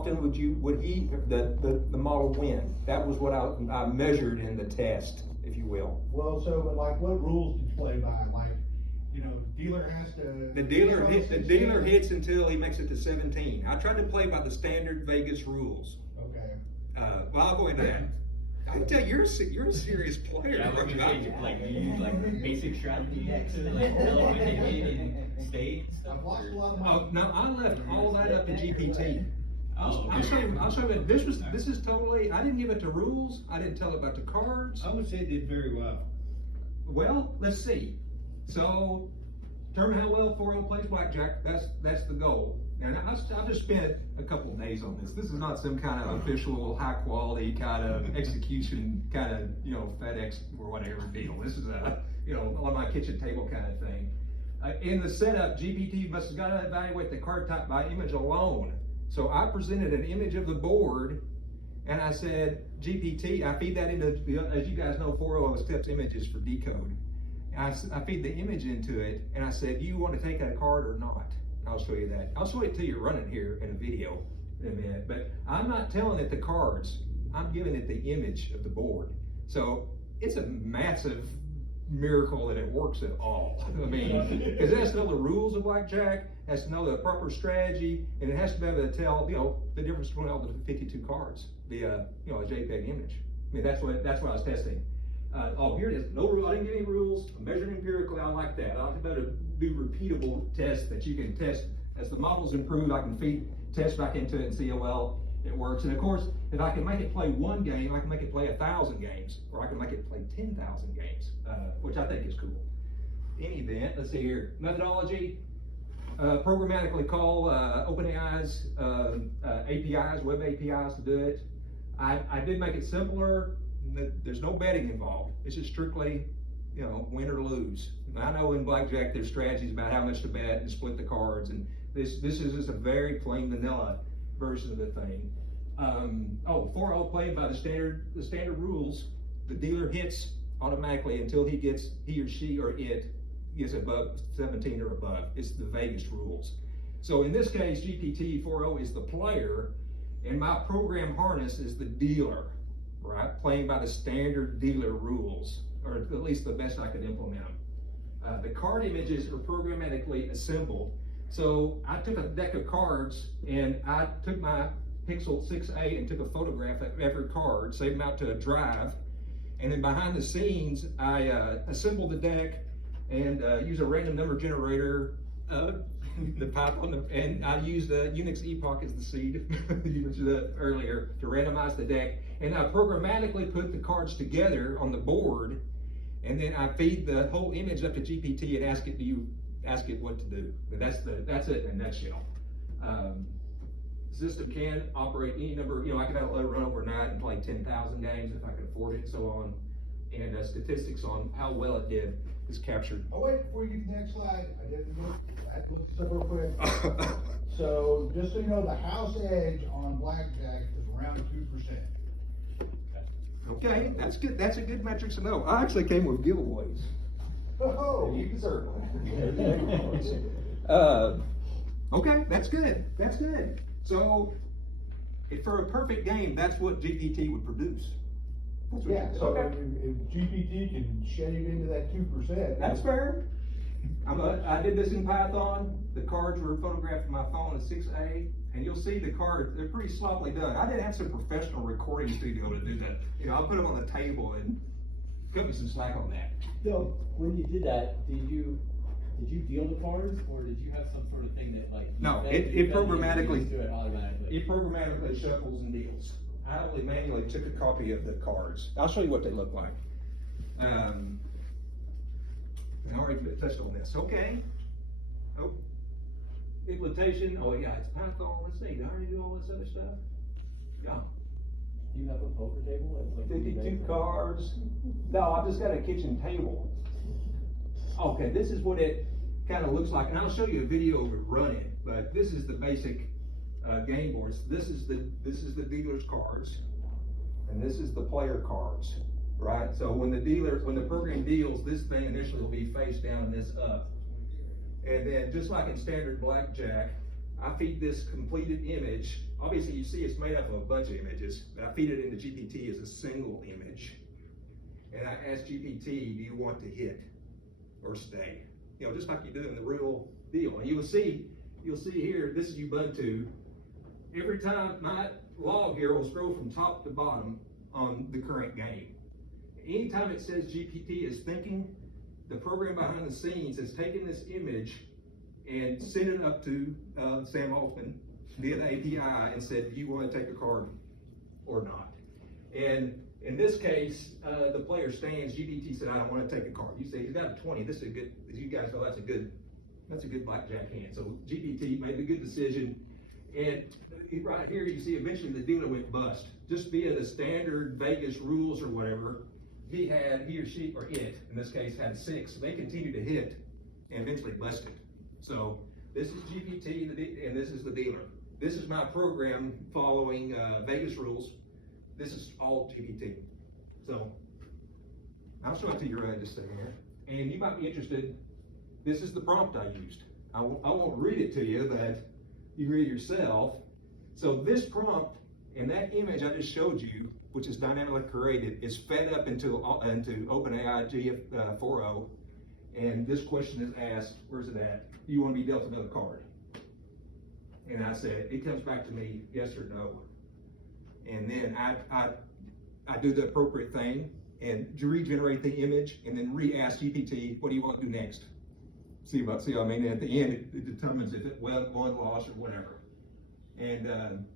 often would the model win? That was what I measured in the test, if you will. Well, so, but like, what rules did you play by? Like, you know, dealer has to. The dealer hits until he makes it to 17. I tried to play by the standard Vegas rules. Okay. Well, I'll go into that. I can tell you're a serious player. Yeah, I was gonna say, like, do you use like basic strategy decks to like tell what they did in spades and stuff? I've lost a lot of Oh, money. no, I left all that up to GPT. Oh, I'll show okay. you, this is totally, I didn't give it to rules, I didn't tell it about the cards. I would say it did very well. Well, let's see. So, determine how well 4-0 plays blackjack, that's the goal. And I just spent a couple days on this. This is not some kind of official, high quality kind of execution kind of, you know, FedEx or whatever deal. This is a, you know, on my kitchen table kind of thing. In the setup, GPT must have got to evaluate the card type by image alone. So I presented an image of the board and I said, GPT, I feed that into, as you guys know, 4.0 accepts images for decode. I feed the image into it and I said, do you want to take that card or not? I'll show you that. I'll show it to you running here in a video in a minute, but I'm not telling it the cards, I'm giving it the image of the board. So it's a massive miracle that it works at all. I mean, because it has to know the rules of blackjack, has to know the proper strategy, and it has to be able to tell, you know, the difference between all the 52 cards, the, you know, a JPEG image. I mean, that's what I was testing. Oh, here it is. No rule. I didn't give any rules. I'm measuring empirically. I like that. I like to be able to do repeatable tests that you can test as the models improve. I can feed tests back into it and see how well it works. And of course, if I can make it play one game, I can make it play 1,000 games, or I can make it play 10,000 games, which I think is cool. In any event, let's see here. Methodology. Programmatically call OpenAI's APIs, web APIs to do it. I did make it simpler. There's no betting involved. It's just strictly, you know, win or lose. I know in blackjack there's strategies about how much to bet and split the cards, and this is just a very plain vanilla version of the thing. 4-0 played by the standard rules. The dealer hits automatically until he or she or it gets above 17 or above. It's the Vegas rules. So in this case, GPT 4.0 is the player, and my program harness is the dealer, right? Playing by the standard dealer rules, or at least the best I could implement them. The card images are programmatically assembled. So I took a deck of cards and I took my Pixel 6a and took a photograph of every card, saved them out to a drive, and then behind the scenes, I assembled the deck and used a random number generator, the Python, and I used Unix Epoch as the seed, you mentioned that earlier, to randomize the deck. And I programmatically put the cards together on the board, and then I feed the whole image up to GPT and ask it what to do. And that's it in a nutshell. System can operate any number, you know, I could let it run overnight and play 10,000 games if I could afford it and so on. And statistics on how well it did is captured. Oh wait, before you get to the next slide, I have to look this up real quick. So just so you know, the house edge on blackjack is around 2%. Okay, that's good. That's a good metric to know. I actually came with giveaways. Oh, You deserve one. Okay, that's good. That's good. So, for a perfect game, that's what GPT would produce. That's what yeah, so okay. if GPT can shave into that 2%. That's fair. I did this in Python. The cards were photographed on my phone, a 6A, and you'll see the cards, they're pretty sloppily done. I didn't have some professional recording studio to do that. You know, I put them on the table and cut me some slack on that. So when you did that, did you deal the cards, or did you have some sort of thing that like? No, it programmatically do it automatically. It programmatically shuffles and deals. I only manually took a copy of the cards. I'll show you what they look like. I already touched on this. Okay. Oh, implementation. Oh yeah, it's Python. Let's see. Did I already do all this other stuff? Yeah. Do you have a poker table? It's like 52 cards. No, I've just got a kitchen table. Okay, this is what it kind of looks like, and I'll show you a video of it running. But this is the basic game boards. This is the dealer's cards, and this is the player cards, right? So when the program deals, this thing initially will be face down and this up, and then just like in standard blackjack, I feed this completed image obviously you see it's made up of a bunch of images, but I feed it into GPT as a single image. And I ask GPT, do you want to hit or stay? You know, just like you do in the real deal. And you'll see here, this is Ubuntu. Every time my log here will scroll from top to bottom on the current game. Anytime it says GPT is thinking, the program behind the scenes has taken this image and sent it up to Sam Altman via the API and said, do you want to take a card or not? And in this case, the player stands, GPT said, I don't want to take a card. You say, he's got a 20, this is a good, as you guys know, that's a good blackjack hand. So GPT made a good decision. And right here, you see eventually the dealer went bust. Just via the standard Vegas rules or whatever, he or she, or it, in this case, had 6. So they continued to hit and eventually busted. So this is GPT and this is the dealer. This is my program following Vegas rules. This is all GPT. So I'll show it to you right just a second here. And you might be interested, this is the prompt I used. I won't read it to you, but you read it yourself. So this prompt and that image I just showed you, which is dynamically created, is fed up into OpenAI GF4o. And this question is asked, where's it at? Do you want to be dealt another card? And I said, it comes back to me, yes or no. And then I do the appropriate thing and regenerate the image and then re-ask GPT, what do you want to do next? See what I mean? At the end, it determines if it won, lost, or whatever. And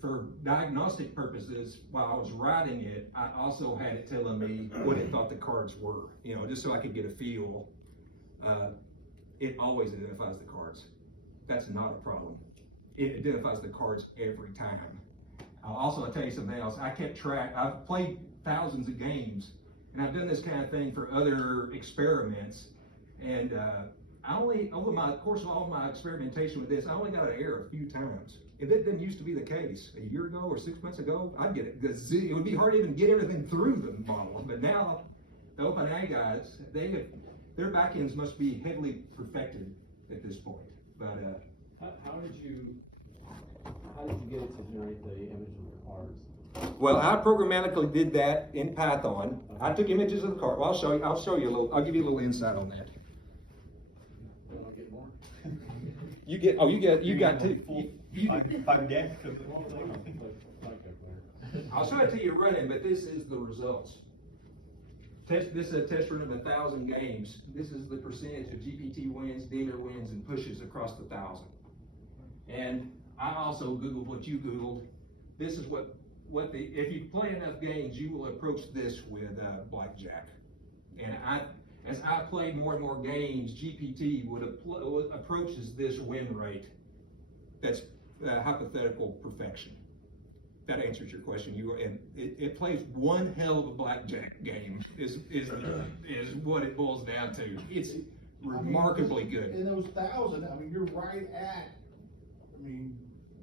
for diagnostic purposes, while I was writing it, I also had it telling me what it thought the cards were, you know, just so I could get a feel. It always identifies the cards. That's not a problem. It identifies the cards every time. I'll tell you something else. I kept track. I've played thousands of games, and I've done this kind of thing for other experiments. And I only, over the course of all my experimentation with this, I only got an error a few times. If it didn't used to be the case a year ago or 6 months ago, I'd get it. It would be hard to even get everything through the model. But now, the OpenAI guys, their backends must be heavily perfected at this point. But how did you get it to generate the image of the cards? well, I programmatically did that in Python. I took images of the card. Well, I'll show you a little. I'll give you a little insight on that. I'll get more. You got two. Five decks of the whole thing. I'll show it to you running, but this is the results. This is a test run of 1,000 games. This is the percentage of GPT wins, dealer wins, and pushes across the 1,000. And I also Googled what you Googled. This is if you play enough games, you will approach this with blackjack. And as I played more and more games, GPT approaches this win rate. That's hypothetical perfection. That answers your question. It plays one hell of a blackjack game. Is what it boils down to. It's remarkably good. In those 1,000, I mean, you're right at,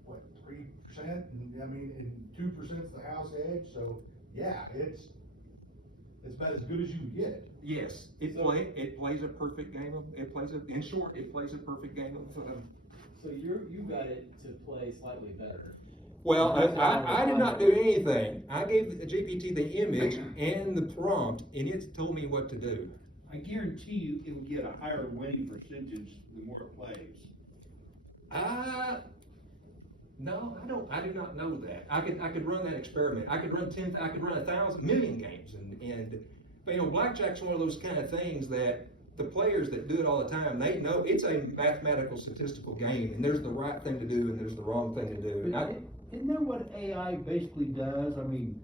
what, 3%? And 2% is the house edge. So yeah, it's about as good as you can get. Yes, it plays a perfect game. It plays a perfect game of. So you got it to play slightly better. Well, I did not do anything. I gave the GPT the image and the prompt, and it told me what to do. I guarantee you it'll get a higher winning percentage the more it plays. No, I don't. I do not know that. I could run that experiment. I could run 1,000 million games, but you know, blackjack's one of those kind of things that the players that do it all the time, they know it's a mathematical statistical game, and there's the right thing to do and there's the wrong thing to do. Isn't that what AI basically does? I mean,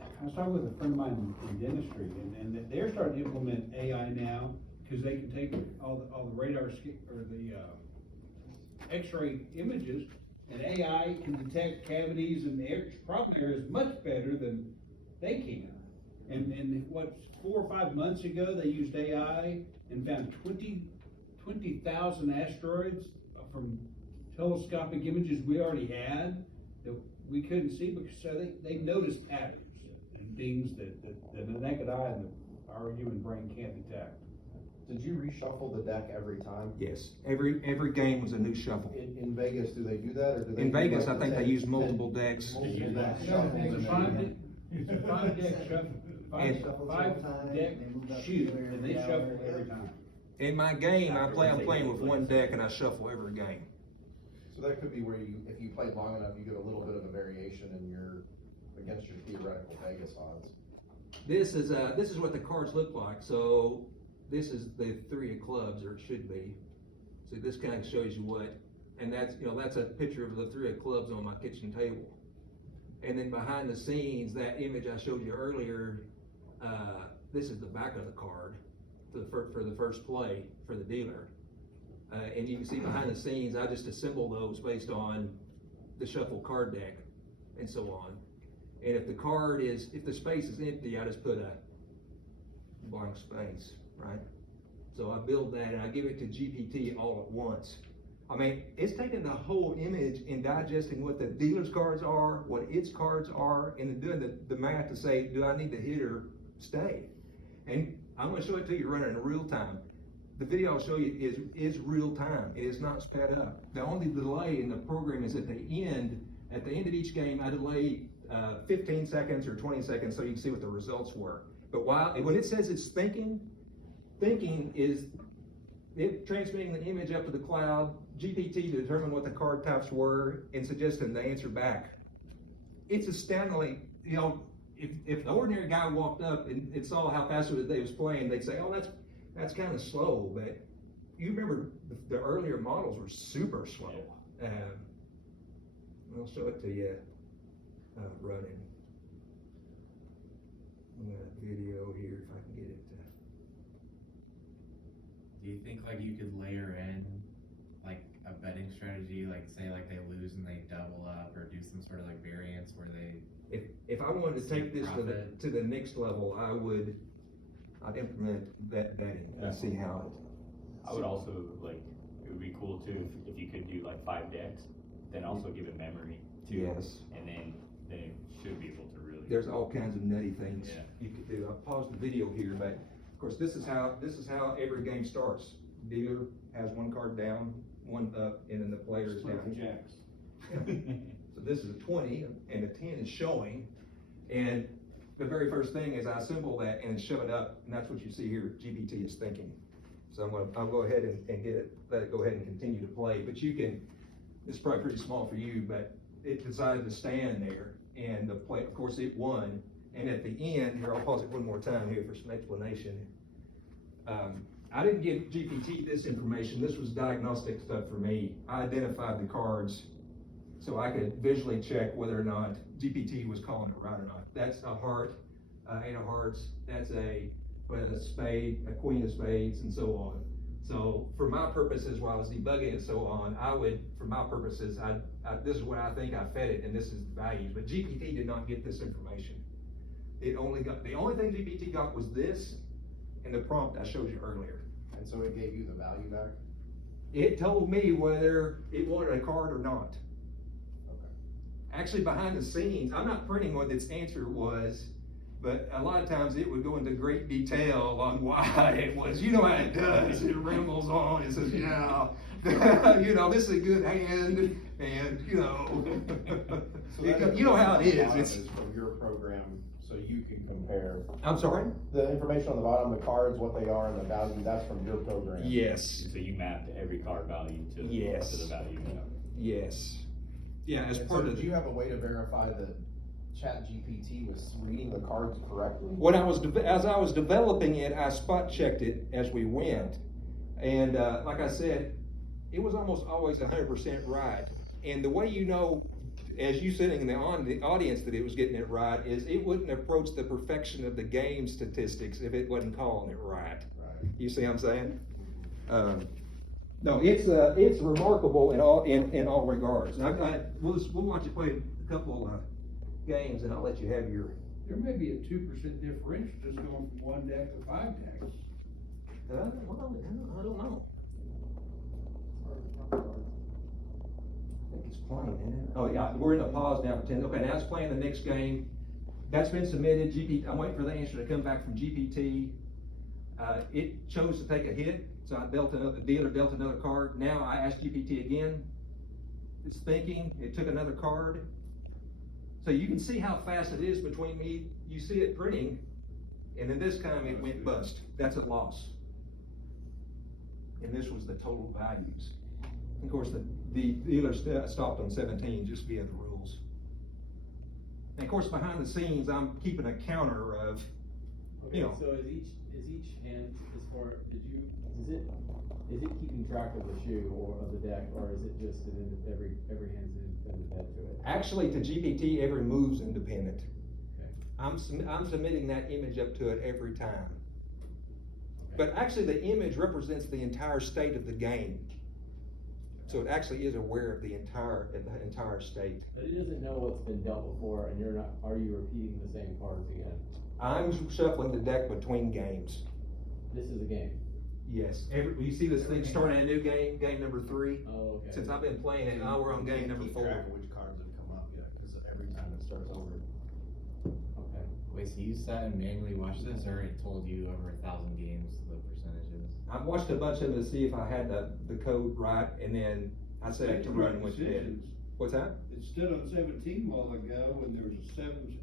I was talking with a friend of mine in dentistry, and they're starting to implement AI now because they can take all the radar or the X-ray images, and AI can detect cavities and problem areas much better than they can. And what, 4 or 5 months ago, they used AI and found 20,000 asteroids from telescopic images we already had that we couldn't see, because so they noticed patterns and things that the naked eye and our human brain can't detect. Did you reshuffle the deck every time? Yes, every game was a new shuffle. In Vegas, do they do that, or do they? In do Vegas, like I think the they 10 use multiple decks. Multiple decks Yeah, shuffled it's and a five then- It's a five deck shuffle, And- five deck shoot, and they shuffle every time. In my game, I'm playing with one deck and I shuffle every game. So that could be where you, if you played long enough, you get a little bit of a variation in your, against your theoretical Vegas odds. This is what the cards look like. So this is the 3 of clubs, or it should be. So this kind of shows you what, and that's, that's a picture of the 3 of clubs on my kitchen table. And then behind the scenes, that image I showed you earlier, this is the back of the card for the first play for the dealer. And you can see behind the scenes, I just assemble those based on the shuffle card deck and so on. And if the space is empty, I just put a blank space, right? So I build that and I give it to GPT all at once. I mean, it's taking the whole image and digesting what the dealer's cards are, what its cards are, and then doing the math to say, do I need to hit or stay? And I'm gonna show it to you running in real time. The video I'll show you is real time. It is not sped up. The only delay in the program is at the end of each game, I delay 15 seconds or 20 seconds so you can see what the results were. But when it says it's thinking is it transmitting the image up to the cloud, GPT to determine what the card types were and suggesting the answer back. It's astoundingly, if the ordinary guy walked up and saw how fast they was playing, they'd say, oh, that's kind of slow. But you remember the earlier models were super slow. I'll show it to you running. I'm gonna video here if I can get it to. Do you think like you could layer in like a betting strategy, like say like they lose and they double up, or do some sort of like variance where they? If I wanted to take this to the next level, I'd implement betting and see how. I would also like, it would be cool too if you could do like 5 decks, then also give it memory too. Yes. And then it should be able to really. There's all kinds of nutty things Yeah. you could do. I'll pause the video here, but of course this is how every game starts. Dealer has one card down, one up, and then the player is down. Jacks. So this is a 20 and a 10 is showing, and the very first thing is I assemble that and shove it up, and that's what you see here. GPT is thinking. So I'll go ahead and let it go ahead and continue to play. But you can. It's probably pretty small for you, but it decided to stand there, and the play. Of course, it won. And at the end, here I'll pause it one more time here for some explanation. I didn't give GPT this information. This was diagnostic stuff for me. I identified the cards so I could visually check whether or not GPT was calling it right or not. That's a heart, 8 of hearts. That's a spade, a queen of spades, and so on. So for my purposes, while I was debugging and so on, for my purposes, this is what I think I fed it, and this is the values. But GPT did not get this information. The only thing GPT got was this and the prompt I showed you earlier. And so it gave you the value back? It told me whether it wanted a card or not. Okay. Actually, behind the scenes, I'm not printing what its answer was, but a lot of times it would go into great detail on why it was. You know how it does. It rambles on. It says, yeah, this is a good hand, and So that you know how it is. information It's. is from your program, so you can compare. I'm sorry. The information on the bottom, the cards, what they are, and the value, that's from your program. Yes. So you mapped every card value to Yes. the value. Yes. Yeah, as And part so of do you have a way to verify that ChatGPT was reading the cards correctly? as I was developing it, I spot checked it as we went, and like I said, it was almost always 100% right. And the way you know, as you sitting in the audience, that it was getting it right is it wouldn't approach the perfection of the game statistics if it wasn't calling it right. Right. You see what I'm saying? No, it's remarkable in all regards. And we'll watch it play a couple games, and I'll let you have your. There may be a 2% differential just going from 1 deck to 5 decks. Well, I don't know. I think it's playing, isn't it? Oh yeah, we're in a pause now for 10. Okay, now it's playing the next game. That's been submitted. I'm waiting for the answer to come back from GPT. It chose to take a hit, so the dealer dealt another card. Now I asked GPT again, it's thinking, it took another card. So you can see how fast it is between me, you see it printing, and then this time it went bust. That's a loss. And this was the total values. Of course, the dealer stopped on 17 just via the rules. And of course, behind the scenes, I'm keeping a counter of, Okay, you know. so is each hand, as far, is it keeping track of the shoe or of the deck, or is it just every hand's independent to it? Actually, to GPT, every move's independent. Okay. I'm submitting that image up to it every time. Okay. But actually, the image represents the entire state of the game. So it actually is aware of the entire state. But it doesn't know what's been dealt before, and are you repeating the same cards again? I'm shuffling the deck between games. This is a game. Yes, you see this thing starting a new game, game number 3? Oh, okay. Since I've been playing it, now we're on game number 4. Keep track of which cards have come up yet, cause every time it starts over. Okay. Wait, so you sat and manually watched this, or it told you over 1,000 games, the percentages? I've watched a bunch of them to see if I had the code right, and then I set it to run with it. Decisions. What's that? It stood on 17 a while ago, and there was a 7